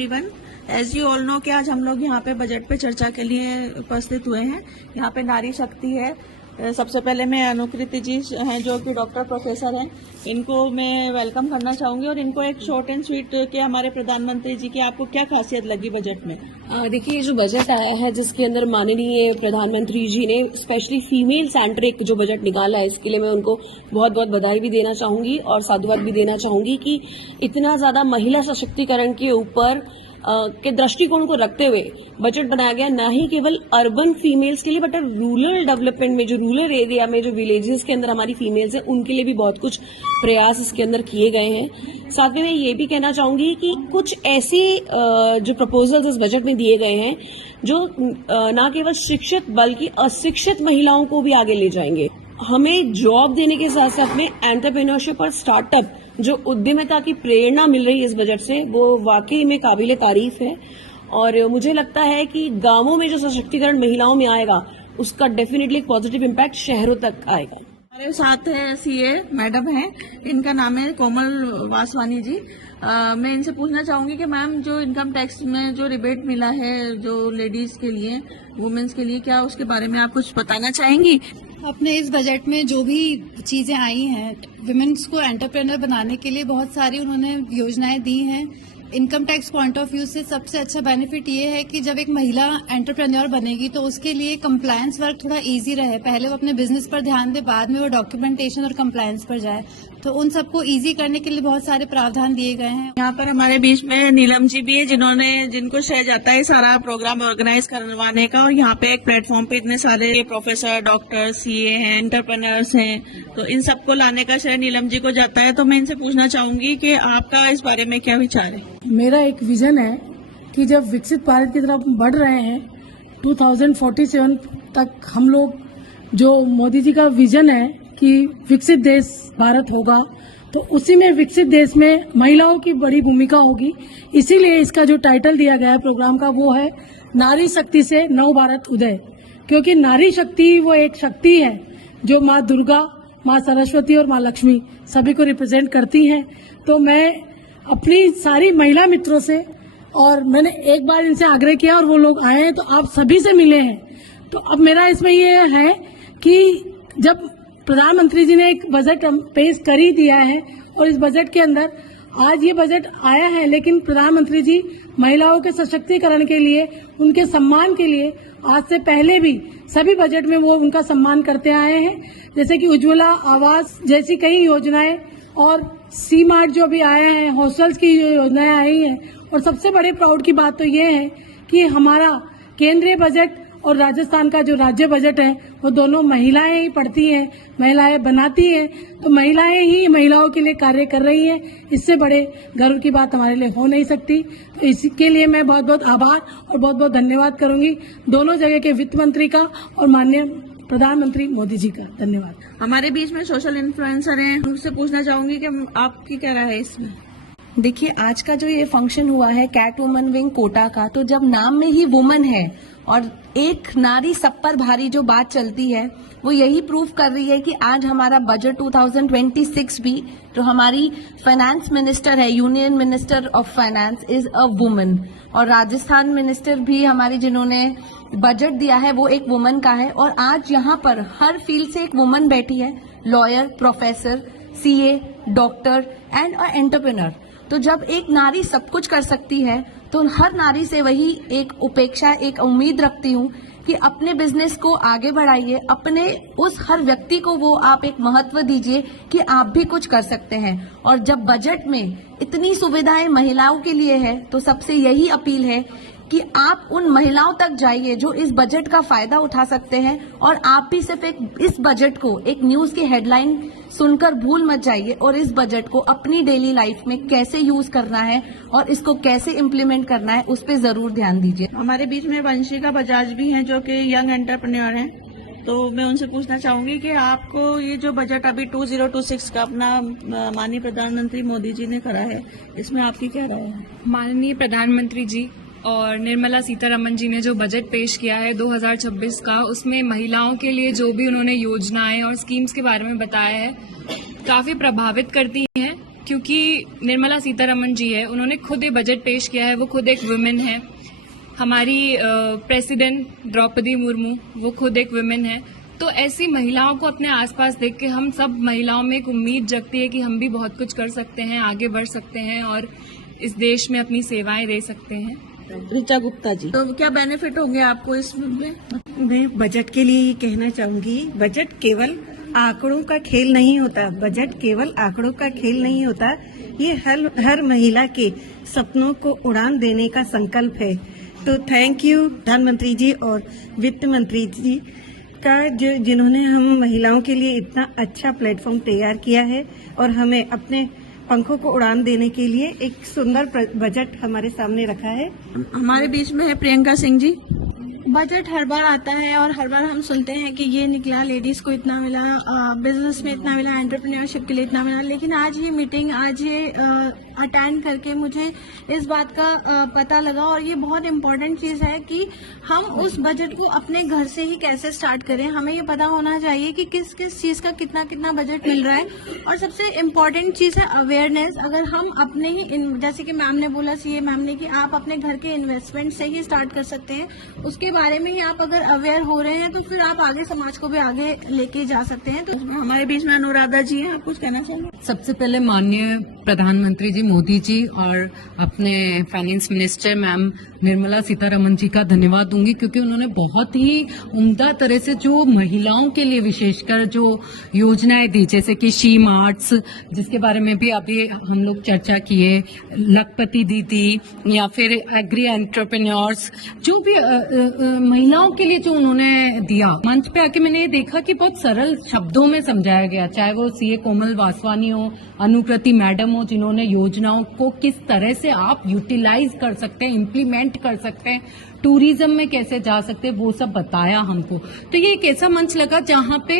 Everyone, as you all know कि आज हम लोग यहाँ पे बजट पे चर्चा के लिए उपस्थित हुए हैं। यहाँ पे नारी शक्ति है। सबसे पहले मैं अनुकृति जी हैं जो कि डॉक्टर प्रोफेसर हैं, इनको मैं वेलकम करना चाहूंगी और इनको एक शॉर्ट एंड स्वीट के हमारे प्रधानमंत्री जी की आपको क्या खासियत लगी बजट में? देखिए, ये जो बजट आया है जिसके अंदर माननीय प्रधानमंत्री जी ने स्पेशली फीमेल सेंट्रिक जो बजट निकाला है, इसके लिए मैं उनको बहुत बहुत बधाई भी देना चाहूंगी और साधुवाद भी देना चाहूंगी कि इतना ज्यादा महिला सशक्तिकरण के ऊपर के दृष्टिकोण को रखते हुए बजट बनाया गया, न ही केवल अर्बन फीमेल्स के लिए बट रूरल डेवलपमेंट में, जो रूरल एरिया में जो विलेजेस के अंदर हमारी फीमेल्स हैं उनके लिए भी बहुत कुछ प्रयास इसके अंदर किए गए हैं। साथ में मैं ये भी कहना चाहूंगी कि कुछ ऐसे जो प्रपोजल्स इस बजट में दिए गए हैं जो न केवल शिक्षित बल्कि अशिक्षित महिलाओं को भी आगे ले जाएंगे। हमें जॉब देने के साथ साथ में एंटरप्रेन्योरशिप और स्टार्टअप जो उद्यमिता की प्रेरणा मिल रही है इस बजट से, वो वाकई में काबिले तारीफ है। और मुझे लगता है कि गांवों में जो सशक्तिकरण महिलाओं में आएगा उसका डेफिनेटली एक पॉजिटिव इम्पैक्ट शहरों तक आएगा। हमारे साथ है सीए मैडम हैं, इनका नाम है कोमल वासवानी जी। मैं इनसे पूछना चाहूंगी कि मैम, जो इनकम टैक्स में जो रिबेट मिला है जो लेडीज के लिए, वुमेन्स के लिए, क्या उसके बारे में आप कुछ बताना चाहेंगी? अपने इस बजट में जो भी चीजें आई हैं विमेन्स को एंटरप्रेन्योर बनाने के लिए बहुत सारी उन्होंने योजनाएं दी हैं। Income tax point of view से सबसे अच्छा बेनिफिट ये है कि जब एक महिला एंटरप्रेन्योर बनेगी तो उसके लिए कंप्लायंस वर्क थोड़ा इजी रहे। पहले वो अपने बिजनेस पर ध्यान दे, बाद में वो डॉक्यूमेंटेशन और कंप्लायंस पर जाए, तो उन सबको इजी करने के लिए बहुत सारे प्रावधान दिए गए हैं। यहाँ पर हमारे बीच में नीलम जी भी है जिनको श्रेय जाता है सारा प्रोग्राम ऑर्गेनाइज करवाने का। और यहाँ पे एक प्लेटफॉर्म पे इतने सारे प्रोफेसर, डॉक्टर, सीए हैं, एंटरप्रेन्योर्स हैं, तो इन सबको लाने का श्रेय नीलम जी को जाता है। तो मैं इनसे पूछना चाहूंगी कि आपका इस बारे में क्या विचार है? मेरा एक विजन है कि जब विकसित भारत की तरफ बढ़ रहे हैं 2047 तक, हम लोग जो मोदी जी का विजन है कि विकसित देश भारत होगा, तो उसी में विकसित देश में महिलाओं की बड़ी भूमिका होगी। इसीलिए इसका जो टाइटल दिया गया है प्रोग्राम का वो है नारी शक्ति से नव भारत उदय। क्योंकि नारी शक्ति वो एक शक्ति है जो माँ दुर्गा, माँ सरस्वती और माँ लक्ष्मी सभी को रिप्रेजेंट करती हैं। तो मैं अपनी सारी महिला मित्रों से, और मैंने एक बार इनसे आग्रह किया और वो लोग आए हैं, तो आप सभी से मिले हैं। तो अब मेरा इसमें ये है कि जब प्रधानमंत्री जी ने एक बजट पेश कर ही दिया है और इस बजट के अंदर आज ये बजट आया है, लेकिन प्रधानमंत्री जी महिलाओं के सशक्तिकरण के लिए, उनके सम्मान के लिए आज से पहले भी सभी बजट में वो उनका सम्मान करते आए हैं। जैसे कि उज्ज्वला आवास जैसी कई योजनाएं और सी मार्ट जो भी आए हैं, हॉस्टल्स की जो योजनाएं आई हैं, और सबसे बड़े प्राउड की बात तो ये है कि हमारा केंद्रीय बजट और राजस्थान का जो राज्य बजट है वो दोनों महिलाएं ही पढ़ती हैं, महिलाएं बनाती हैं। तो महिलाएं ही महिलाओं के लिए कार्य कर रही हैं। इससे बड़े गर्व की बात हमारे लिए हो नहीं सकती। तो इसके लिए मैं बहुत बहुत आभार और बहुत बहुत धन्यवाद करूंगी दोनों जगह के वित्त मंत्री का और माननीय प्रधानमंत्री मोदी जी का। धन्यवाद। हमारे बीच में सोशल इन्फ्लुएंसर हैं, उनसे पूछना चाहूंगी कि आपकी क्या राय है इसमें? देखिए, आज का जो ये फंक्शन हुआ है कैट वुमन विंग कोटा का, तो जब नाम में ही वुमन है और एक नारी सब पर भारी जो बात चलती है, वो यही प्रूव कर रही है कि आज हमारा बजट 2026 भी, जो हमारी फाइनेंस मिनिस्टर है, union minister of finance is a woman, और राजस्थान मिनिस्टर भी हमारी जिन्होंने बजट दिया है वो एक वुमन का है। और आज यहाँ पर हर फील्ड से एक वुमन बैठी है, lawyer, professor, CA, doctor and a entrepreneur. तो जब एक नारी सब कुछ कर सकती है तो हर नारी से वही एक उपेक्षा, एक उम्मीद रखती हूँ कि अपने बिजनेस को आगे बढ़ाइए, अपने उस हर व्यक्ति को वो आप एक महत्व दीजिए कि आप भी कुछ कर सकते हैं। और जब बजट में इतनी सुविधाएं महिलाओं के लिए है तो सबसे यही अपील है कि आप उन महिलाओं तक जाइए जो इस बजट का फायदा उठा सकते हैं, और आप भी सिर्फ इस बजट को एक न्यूज की हेडलाइन सुनकर भूल मत जाइए, और इस बजट को अपनी डेली लाइफ में कैसे यूज करना है और इसको कैसे इम्प्लीमेंट करना है उस पर जरूर ध्यान दीजिए। हमारे बीच में वंशिका बजाज भी हैं जो कि यंग एंटरप्रेन्योर हैं, तो मैं उनसे पूछना चाहूंगी कि आपको ये जो बजट अभी 2026 का अपना माननीय प्रधानमंत्री मोदी जी ने करा है, इसमें आपकी क्या राय है? माननीय प्रधानमंत्री जी और निर्मला सीतारमण जी ने जो बजट पेश किया है 2026 का, उसमें महिलाओं के लिए जो भी उन्होंने योजनाएं और स्कीम्स के बारे में बताया है काफी प्रभावित करती हैं। क्योंकि निर्मला सीतारमण जी है, उन्होंने खुद ये बजट पेश किया है, वो खुद एक वुमेन है। हमारी प्रेसिडेंट द्रौपदी मुर्मू, वो खुद एक वुमेन है। तो ऐसी महिलाओं को अपने आसपास देख के हम सब महिलाओं में एक उम्मीद जगती है कि हम भी बहुत कुछ कर सकते हैं, आगे बढ़ सकते हैं और इस देश में अपनी सेवाएं दे सकते हैं। ऋचा गुप्ता जी, तो क्या बेनिफिट होंगे आपको इसमें? मैं बजट के लिए ये कहना चाहूंगी, बजट केवल आंकड़ों का खेल नहीं होता, बजट केवल आंकड़ों का खेल नहीं होता, ये हर महिला के सपनों को उड़ान देने का संकल्प है। तो थैंक यू प्रधानमंत्री जी और वित्त मंत्री जी का, जिन्होंने हम महिलाओं के लिए इतना अच्छा प्लेटफॉर्म तैयार किया है और हमें अपने पंखों को उड़ान देने के लिए एक सुंदर बजट हमारे सामने रखा है। हमारे बीच में है प्रियंका सिंह जी। बजट हर बार आता है और हर बार हम सुनते हैं कि ये निकला, लेडीज को इतना मिला, बिजनेस में इतना मिला, एंटरप्रेन्योरशिप के लिए इतना मिला। लेकिन आज ये मीटिंग, आज ये अटेंड करके मुझे इस बात का पता लगा और ये बहुत इम्पोर्टेंट चीज है कि हम उस बजट को अपने घर से ही कैसे स्टार्ट करें। हमें ये पता होना चाहिए कि किस किस चीज का कितना कितना बजट मिल रहा है। और सबसे इम्पोर्टेंट चीज है अवेयरनेस। अगर हम अपने ही जैसे कि मैम ने बोला, सीए मैम ने, कि आप अपने घर के इन्वेस्टमेंट से ही स्टार्ट कर सकते हैं, उसके बारे में ही आप अगर अवेयर हो रहे हैं तो फिर आप आगे समाज को भी आगे लेके जा सकते हैं। तो हमारे बीच में अनुराधा जी हैं, आप कुछ कहना चाहेंगे? सबसे पहले माननीय प्रधानमंत्री जी मोदी जी और अपने finance minister ma'am Nirmala Sitharaman ji का धन्यवाद दूंगी, क्योंकि उन्होंने बहुत ही उम्दा तरह से जो महिलाओं के लिए विशेषकर जो योजनाएं दी, जैसे कि शी मार्ट्स, जिसके बारे में भी अभी हम लोग चर्चा किए, लखपति दीदी या फिर एग्री एंटरप्रेन्योर्स, जो भी महिलाओं के लिए जो उन्होंने दिया, मंच पे आके मैंने ये देखा कि बहुत सरल शब्दों में समझाया गया, चाहे वो सीए कोमल वासवानी हो, अनुकृति मैडम हो, जिन्होंने योजनाओं को किस तरह से आप यूटिलाइज कर सकते हैं, इम्प्लीमेंट कर सकते हैं, टूरिज्म में कैसे जा सकते हैं, वो सब बताया हमको। तो ये एक ऐसा मंच लगा जहाँ पे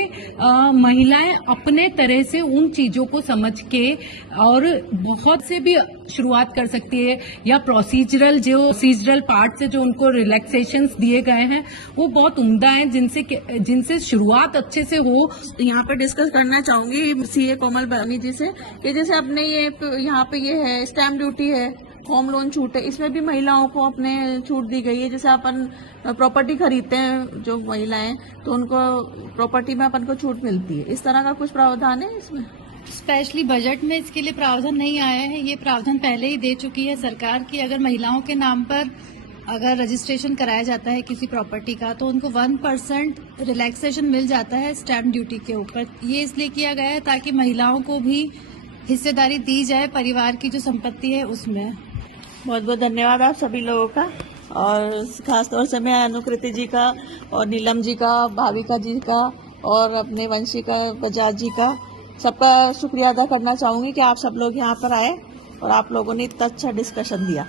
महिलाएं अपने तरह से उन चीजों को समझ के और बहुत से भी शुरुआत कर सकती है, या प्रोसीजरल पार्ट से जो उनको रिलैक्सेशंस दिए गए हैं वो बहुत उम्दा हैं, जिनसे शुरुआत अच्छे से हो। यहाँ पे डिस्कस करना चाहूंगी सीए कोमल वासवानी जी से कि जैसे अपने ये यहाँ पे ये है स्टैम्प ड्यूटी है, होम लोन छूट है, इसमें भी महिलाओं को अपने छूट दी गई है। जैसे अपन प्रॉपर्टी खरीदते हैं जो महिलाएं, तो उनको प्रॉपर्टी में अपन को छूट मिलती है। इस तरह का कुछ प्रावधान है इसमें? स्पेशली बजट में इसके लिए प्रावधान नहीं आया है। ये प्रावधान पहले ही दे चुकी है सरकार की अगर महिलाओं के नाम पर अगर रजिस्ट्रेशन कराया जाता है किसी प्रॉपर्टी का, तो उनको 1% रिलैक्सेशन मिल जाता है स्टैम्प ड्यूटी के ऊपर। ये इसलिए किया गया है ताकि महिलाओं को भी हिस्सेदारी दी जाए परिवार की जो संपत्ति है उसमें। बहुत बहुत धन्यवाद आप सभी लोगों का, और खासतौर से मैं अनुकृति जी का और नीलम जी का, भाविका जी का और अपने वंशिका बजाज जी का, सबका शुक्रिया अदा करना चाहूंगी कि आप सब लोग यहाँ पर आए और आप लोगों ने इतना अच्छा डिस्कशन दिया।